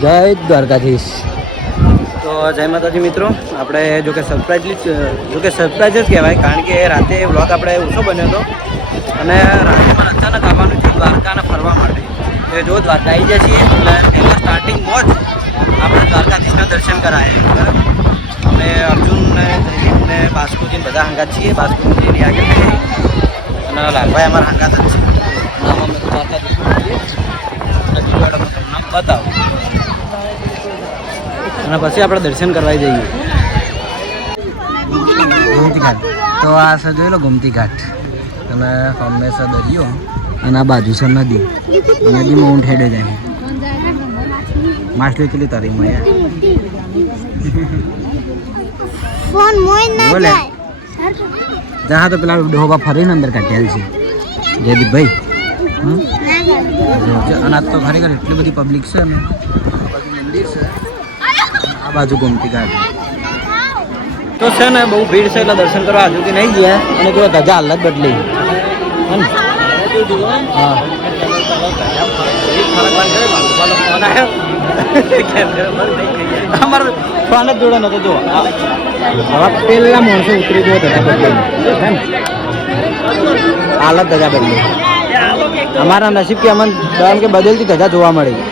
જય દ્વારકાધીશ. તો જય માતાજી મિત્રો, આપણે જો કે સરપ્રાઈઝ જો કે સરપ્રાઈઝ જ કહેવાય, કારણ કે રાતે વ્લોગ આપણે ઓછો બન્યો હતો. અને રાતે પણ અચાનક આવવાનું છે દ્વારકાને ફરવા માટે. જો દ્વારકા આવી જાય છીએ, એટલે પહેલાં સ્ટાર્ટિંગમાં જ આપણે દ્વારકાધીશના દર્શન કરાય. અમે અર્જુન ને બાસ્કુજીને બધા હંગાત છીએ. બાસ્કુજીની આગળ અને લાલભાઈ અમારા હંગાત જ છે. આમ અમે તમને બતાવું. અને પછી આપણે દર્શન કરવા જઈએ. ગોમતી ઘાટ. તો આ છે જોઈ લો ગોમતી ઘાટ. અને સામે છે દરિયો અને આ બાજુ છે નદી. નદીમાં માઉન્ટ હેડે જાય. માછલી કેટલી તારી મળે ફોન મોય ના બોલે. જાય. જહા તો પેલા ડોહા ફરીને અંદર કાઢેલ છે. જયદીપભાઈ. અને આજ તો ખરેખર એટલી બધી પબ્લિક છે ને. મંદિર છે આ બાજુ ગોમતી ઘાટ તો છે ને બહુ ભીડ છે એટલે દર્શન કરવા હજુથી નહીં ગયા. અને જો ધજા હાલત બદલી. હે અમારો જ જોડે નતો જો પેલા માણસો ઉતરી ગયો ધજા બદલી. ધજા બદલી. અમારા નસીબ કે અમને કે બદલતી ધજા જોવા મળી.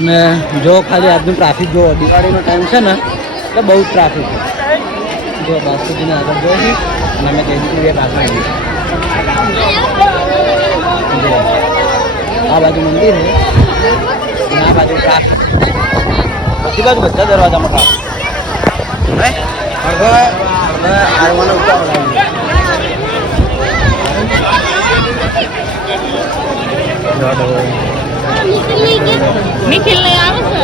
અને જો ખાલી આજનું ટ્રાફિક જો દિવાળીનો ટાઈમ છે ને એટલે બહુ ટ્રાફિક છે. જો બાસ્કુજીને આગળ જોઈએ અને અમે જઈ બે પાછળ. આ બાજુ મંદિર છે અને આ બાજુ ટ્રાફિક બધી બાજુ બધા દરવાજામાં ટ્રાફિક હવે હવે આવવાનો ઉતાવળ. જો નિખિલ ને આવે છે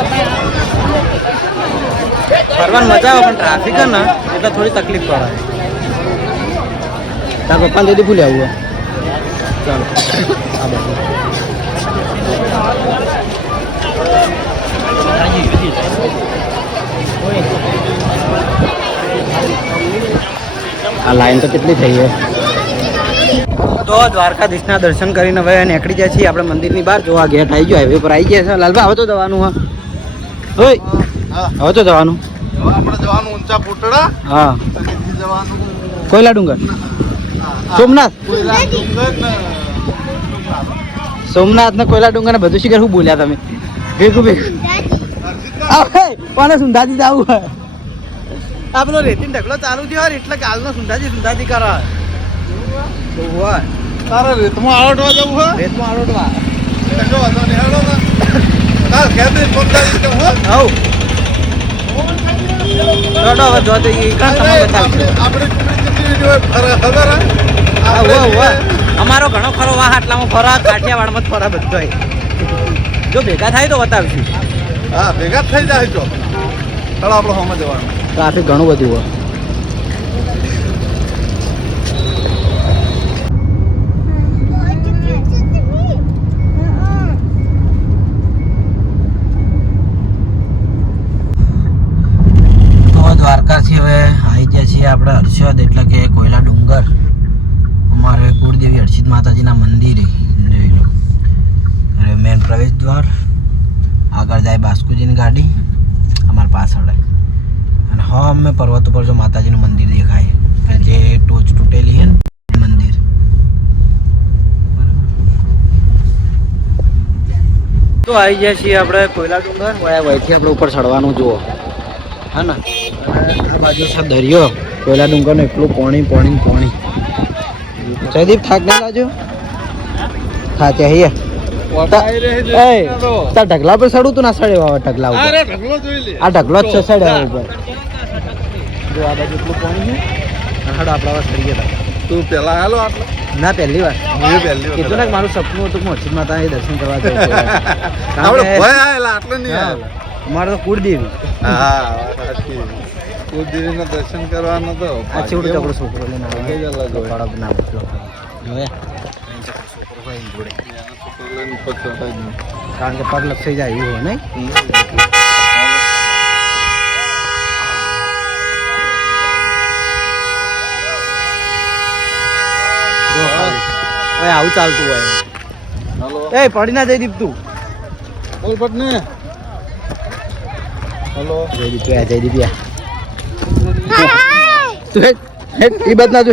ફરવાની મજા આવે, પણ ટ્રાફિક ને, એટલે થોડી તકલીફ પડે. તાર પપ્પા દીદી ભૂલી આવું ચાલો. આ લાઈન તો કેટલી થઈ છે તો દ્વારકાધીશના દર્શન કરીને હવે નીકળી જાય છીએ. આપણે મંદિરની બહાર જોવા ગેટ થઈ ગયો. હાઈવે પર આવી ગયા છે. લાલભાઈ હવે તો જવાનું હા. ઓય હવે તો જવાનું. આપણે જવાનું ઊંચા પુતળા. હા. જવાનું કોયલા ડુંગર? સોમનાથ? સોમનાથ ને કોયલા ડુંગર ને બધું શીખર શું બોલ્યા તમે? ભેગું ભેગું. કોને સુંધાજી જવું હોય? આ પેલો રેતી ઢગલો ચાલુ થયો હોય એટલે કાલનો સુંધાજી સુંધાજી કરો. હોય? તારે રેતમાં આળોટવા જવું હોય રેતમાં આરોટવા કશો વાંધો નહીં હેડો ને. તાર ખેતી પોતાની કે હો. હવ હવે જો તો ઈ કાં સમય ચાલશે. આપણે કેટલી જોઈએ ખબર ખબર હે? હા, ઉવ્વ, ઉવ્વ. અમારો ઘણો ખરો વાહ આટલામાં ફરા કાઠિયાવાડમાં જ ફરા બધો જો ભેગા થાય તો બતાવીશું. હા ભેગા થઈ જાય છો ચાલો આપણે હોમાં જવાનું. ટ્રાફિક ઘણું બધું હોય તો દ્વારકાથી હવે આવી ગયા છીએ આપણે હર્ષદ એટલે કે કોયલા ડુંગર અમારે કુળદેવી હર્ષિદ માતાજીના મંદિરે અરે મેન પ્રવેશ દ્વાર આગળ જાય બાસ્કુજીની ગાડી અમારા પાછળ અને હા અમે પર્વત ઉપર જો માતાજીનું મંદિર દેખાય. કે જે ટોચ તૂટેલી છે મંદિર. તો આવી જાય છીએ આપણે કોયલા ડુંગર. વયા વયથી આપણે ઉપર ચડવાનું જુઓ હા ને આ બાજુ છે દરિયો. કોયલા ડુંગરનું એટલું પાણી પાણી પાણી. જયદીપ થાક ના લાજો થાકે હૈયા તાર ઢગલા પર સડું તું ના સડે વાવા ઢગલા ઉપર. આ ઢગલો જ છે સડે ઉપર. જો આ બાજુ એટલું પાણી છે. હાડો આપણા વાત કરીએ તું પેલા હાલો આટલો. ના પહેલી વાર. પહેલી કીધું ને મારું સપનું હતું મોચી માતા એ દર્શન કરવા જવું આપણે ભય આયેલા આટલો નહીં હા, આયેલા. અમારે તો કુળદેવી. હા સાચી દર્શન કરવાનો તો આ ચકડો છોકરો લઈને આવે જ અલગ હોય. કપાળા ના બદલો જોયા? છોકરો હોય જોડે. છોકરો લઈને ઉપર નહીં. કારણ કે પગ લપસાઈ જાય એવું હોય નહીં. ઓય આવું ચાલતું હોય એ પડી ના જઈ દીપ તું બોલ પટ ને જઈ દીપ આ જઈ દીપ હાય હાય તું હેડ એ બાદ ના જો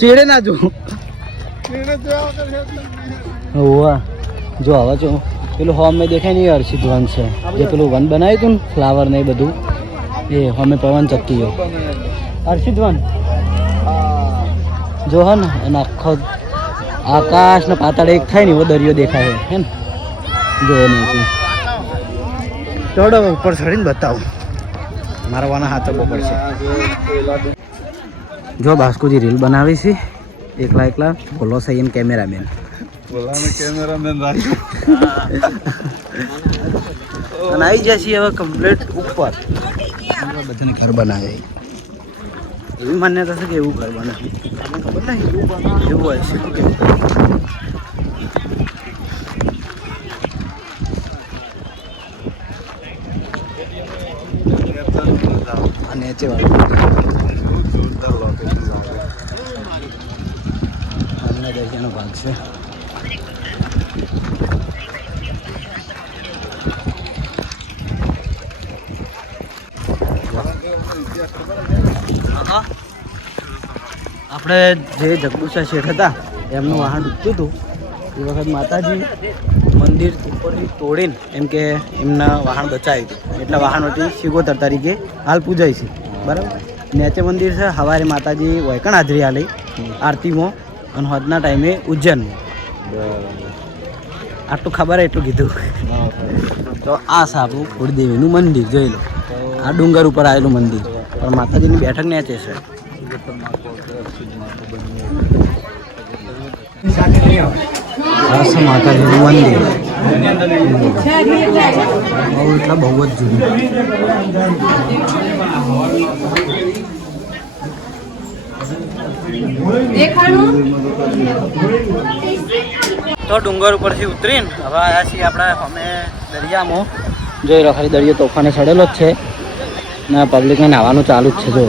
ચેડે ના જો. હોવા જો આવા જો પેલું હોમ મેં દેખાય નહીં હર્ષિત વન છે. જે પેલું વન બનાવ્યું હતું ને ફ્લાવર ને એ બધું એ હોમે પવન ચક્કીઓ હર્ષિત વન જો હે ને એનો આખો આકાશ ને પાતાળ એક થાય ને એવો દરિયો દેખાય હે ને. જો એને ચડો ઉપર ચડીને બતાવું. મારા વાના હાથ બહુ પડશે જો બાસ્કુજી રીલ બનાવી છે એકલા એકલા બોલો સહીન કેમેરામેન. કેમેરામેન અને આવી જાય છે હવે કમ્પ્લીટ ઉપર. બધાને ઘર બનાવે. એવી માન્યતા છે કે એવું ઘર બનાવે ખબર નહીં. એવું હોય છે શું કેવું આ નેચે વાળું દરિયાનો ભાગ છે. આપણે જે જગદુસા શેઠ હતા એમનું વાહન ડૂબતું હતું. એ વખત માતાજી મંદિર ઉપરથી તોડીને એમ કે એમના વાહન બચાવ્યું હતું. એટલે વાહનોથી શિગોતર તરીકે હાલ પૂજાય છે. બરાબર? નેચે મંદિર છે હવારે માતાજી વૈકણ હાજરી આલી આરતીમાં અને હોદના ટાઈમે ઉજ્જૈનમાં આટલું ખબર એટલું કીધું. તો આ સાબુ કુળદેવીનું મંદિર જોઈ લો. આ ડુંગર ઉપર આવેલું મંદિર. પણ માતાજીની બેઠક નેચે છે આ છે માતાજીનું મંદિર બહુ એટલે બહુ જ જૂનું. તો ડુંગર ઉપરથી ઉતરીને હવે આવ્યા છીએ આપણે અમે દરિયામાં. જોઈ રહ્યો ખાલી દરિયો તોફાને ચડેલો જ છે. ને પબ્લિકને નાવાનું ચાલુ જ છે જો.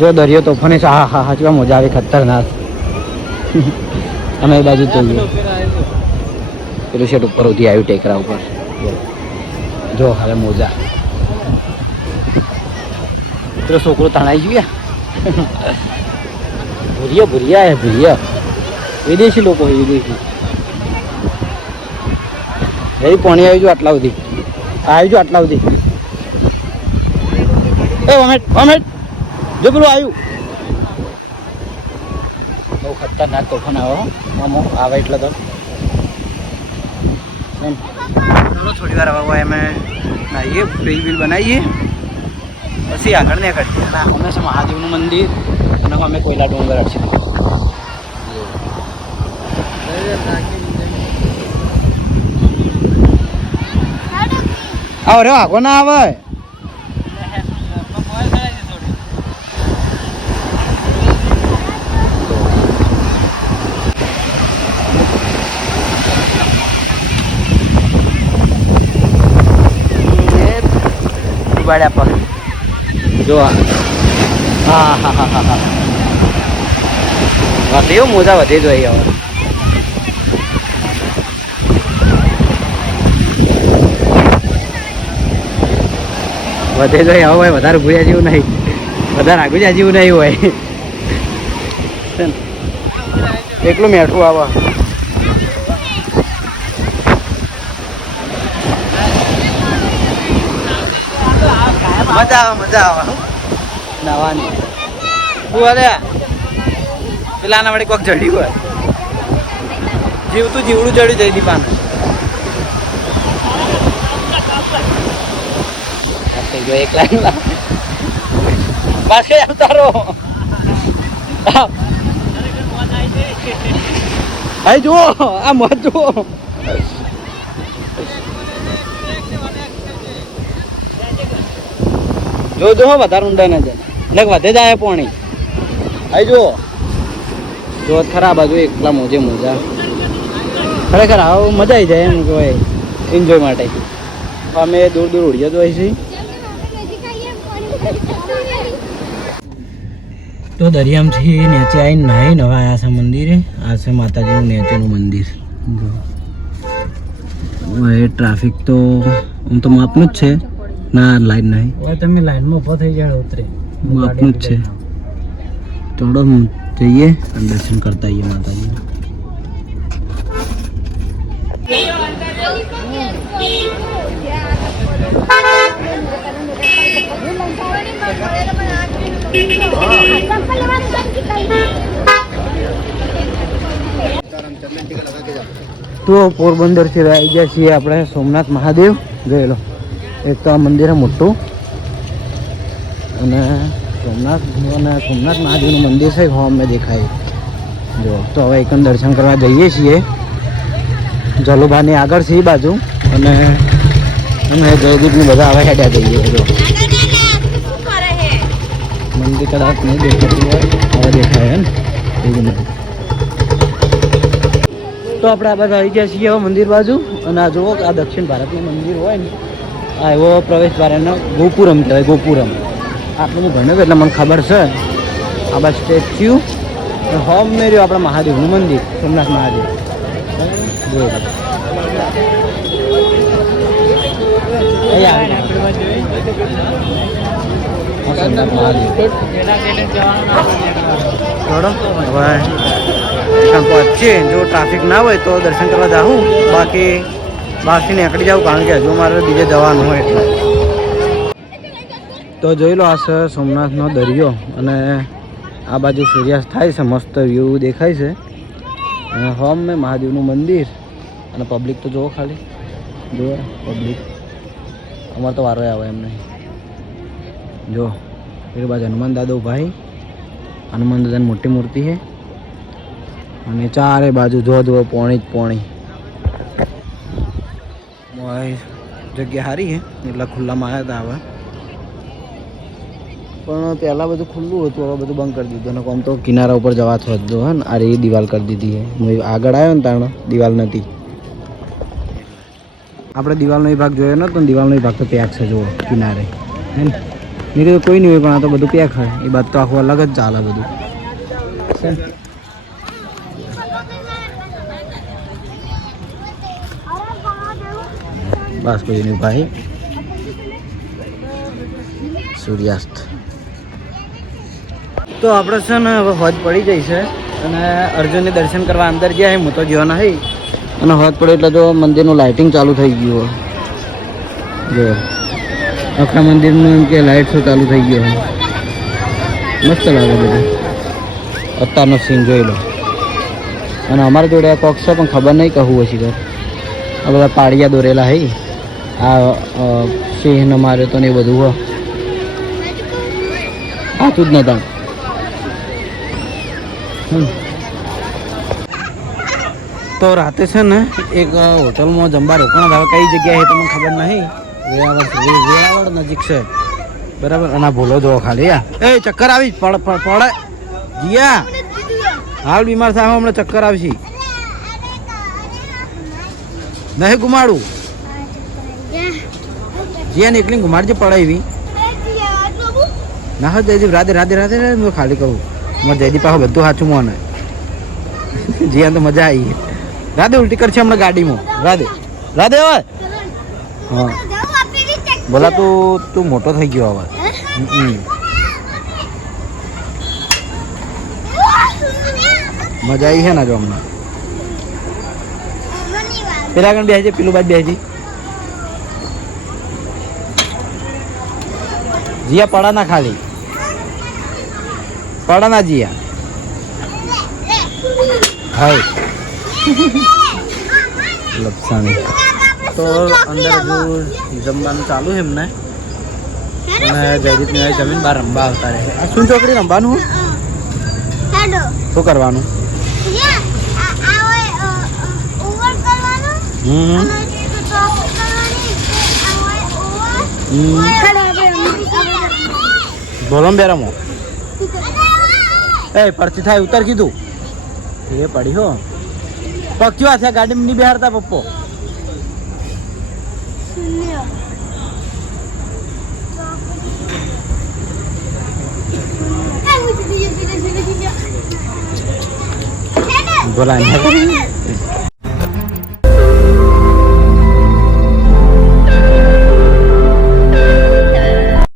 જો દરિયો તોફાને છે હા હા હા કેવા મજા આવે ખતરનાક. અમે એ બાજુ જોઈએ. પેલું શેટ ઉપર ઉધી આવ્યું ટેકરા ઉપર. જો હવે મોજા. પેલો છોકરો તણાઈ ગયા ભૂરિયા ભૂરિયા હે ભૂરિયા. વિદેશી લોકો હોય વિદેશી. એ પાણી આવી જો આટલા સુધી. આવી જો આટલા સુધી. એ વમેટ વમેટ જો પેલું આવ્યું. ખતરનાક તોફાન આવો હો મામો આવે એટલે તો. ચાલો થોડી વાર હવે અમે નાહીએ રીલ બિલ બનાવીએ. પછી આગળ ને આગળ અમે છે મહાદેવનું મંદિર અને અમે કોયલા ડુંગર છે આવો. રે આગો ના આવે. ઉબાડ્યા પર જો આ હા હા હા હા હા વધે એવું મોજા વધે જોઈએ હવે વધે જોઈએ હવે ભાઈ વધારે ભૂયા જેવું નહીં વધારે આગળ જાય જેવું નહીં હોય છે ને? એકલું મેઠું આવે મજા આવે મજા આવે. નાવાની. તું અરે પેલા વડે કોક જડ્યું હોય. જીવતું જીવડું જડ્યું જઈ દીપાને. એકલા એકલા પાસે આવતારો આઈ જુઓ આ મત જુઓ. જો જો વધારે ઊંડા ના જાય. ને વધે જાય પોણી. આઈ જો જો, ખરા બાજુ એકલા મોજે મોજા. ખરેખર આવો મજા આવી જાય એમ કહેવાય. એન્જોય માટે. અમે દૂર દૂર ઉડીએ તો હોય છે તો દરિયામથી નીચે આવીને નાહી નવા આવ્યા છે મંદિરે. આ છે માતાજીનું નીચેનું મંદિર. જો. ટ્રાફિક તો આમ તો માપનું જ છે. ના લાઈન નહીં. હવે તમે લાઈનમાં ઊભો થઈ જાય ઉતરે. માપનું જ છે. થોડો જઈએ અને દર્શન કરતા આવીએ માતાજી તો પોરબંદરથી આવી ગયા છીએ આપણે સોમનાથ મહાદેવ. જોઈ લો. એક તો આ મંદિર છે મોટું. અને સોમનાથ અને સોમનાથ મહાદેવનું મંદિર છે હોમ દેખાય. જો, તો હવે એકમ દર્શન કરવા જઈએ છીએ. જલુભાની આગળ છે બાજુ. અને અમે જયદીપની બધા હવે હેડ્યા જઈએ, જો. મંદિર કદાચ નહીં દેખાતું હોય, હવે દેખાય એમ. એવું નથી તો આપણે આ બાજુ આવી ગયા છીએ મંદિર બાજુ. અને આ જુઓ આ દક્ષિણ ભારતનું મંદિર હોય ને. એવો પ્રવેશ દ્વારનો ગોપુરમ કહેવાય, ગોપુરમ. આટલું હું ભણ્યો એટલે મને ખબર છે. આ બસ સ્ટેચ્યુ. હોમ મેર્યું આપણા મહાદેવનું મંદિર, સોમનાથ મહાદેવ. સોમનાથ મહાદેવ. હવે પહોંચીએ. જો ટ્રાફિક ના હોય તો દર્શન કરવા જાઉં. બાકી બહારથી નીકળી જાઉં કારણ કે હજુ મારે બીજે જવાનું હોય એટલે. તો જોઈ લો આ સોમનાથનો દરિયો અને આ બાજુ સૂર્યાસ્ત થાય છે, મસ્ત વ્યૂ દેખાય છે. અને હોમ મેં મહાદેવનું મંદિર અને પબ્લિક તો જુઓ ખાલી. જુઓ પબ્લિક અમારે તો વારો આવે એમ નહીં. જો એ બાજુ હનુમાન દાદો ભાઈ હનુમાન દાદાની મોટી મૂર્તિ છે. અને ચારે બાજુ જો જો પોણી જ પોણી. જગ્યા સારી છે એટલે ખુલ્લામાં આવ્યા હતા હવે પણ પહેલાં બધું ખુલ્લું હતું હવે બધું બંધ કરી દીધું અને આમ તો કિનારા ઉપર જવા થતો હે ને આ રે દિવાલ કરી દીધી છે હું આગળ આવ્યો ને તાણ દિવાલ નથી આપણે દિવાલનો એ ભાગ જોયો નતો ને દિવાલનો એ ભાગ તો પેક છે જુઓ કિનારે હે ને મેં કીધું કોઈ નહીં હોય પણ આ તો બધું પેક હોય એ બાદ તો આખું અલગ જ ચાલે બધું છે ને? બસ કોઈ નહીં ભાઈ. સૂર્યાસ્ત. તો આપણે છે ને હવે હોજ પડી જાય છે અને અર્જુનને દર્શન કરવા અંદર ગયા હું તો જ્યો નહીં. અને હોજ પડ્યો એટલે તો મંદિરનું લાઇટિંગ ચાલુ થઈ ગયું જો. આખા મંદિરનું એમ કે લાઇટ શો ચાલુ થઈ ગયો મસ્ત લાગે બધું. અત્યારનો સીન જોઈ લો. અને અમારા જોડે કોક છે પણ ખબર નહીં કહું હશે ઘર આ બધા પાડિયા દોરેલા હે. આ સિંહ સિંહને માર્યો તો ને બધું, હો. આતું જ નતા. તો રાતે છે ને એક હોટલમાં જમવા રોકાણ હવે કઈ જગ્યાએ તમને ખબર નહીં? વેરાવળ. વેરાવળ નજીક છે. બરાબર? અને ભૂલો જોવો ખાલી એ ચક્કર આવી. પડ, પડે જીયા. હાલ બીમાર થાય હમણાં ચક્કર આવશે. નહીં ગુમાડું. જીયા એકલી ઘુમાડજે પડાવી. ના હા જયદીપ રાધે રાધે રાધે રાધે હું ખાલી કહું. મારે જયદીપ પાસે બધું સાચું મને જીયાને તો મજા આવી રાધે ઉલટી કરશે હમણાં ગાડીમાં. રાધે. રાધે હવે. હા. બોલા, તું તું મોટો થઈ ગયો હવે. મજા આવી છે ને જો હમણાં. પેલા આગળ બેસી પેલું બાદ બેસજી. જીયા પડા ના ખાલી. પડા ના જીયા. હાય. લપસાણી. તો અંદર જમવાનું ચાલુ છે એમને. અને જયદીપની જમીન બહાર રમવા આવતા રહે. આ શું ચોકડી રમવાનું? હેડો શું કરવાનું? યા આ આ હોય ઓવર કરવાનું. હમ. હમ. હેડો આપણે બે રમો એ પરથી થાય ઉતર કીધું. એ પડી હો. પક્યો કયો આ થયા ગાડી ની બેહારતા પપ્પો બોલા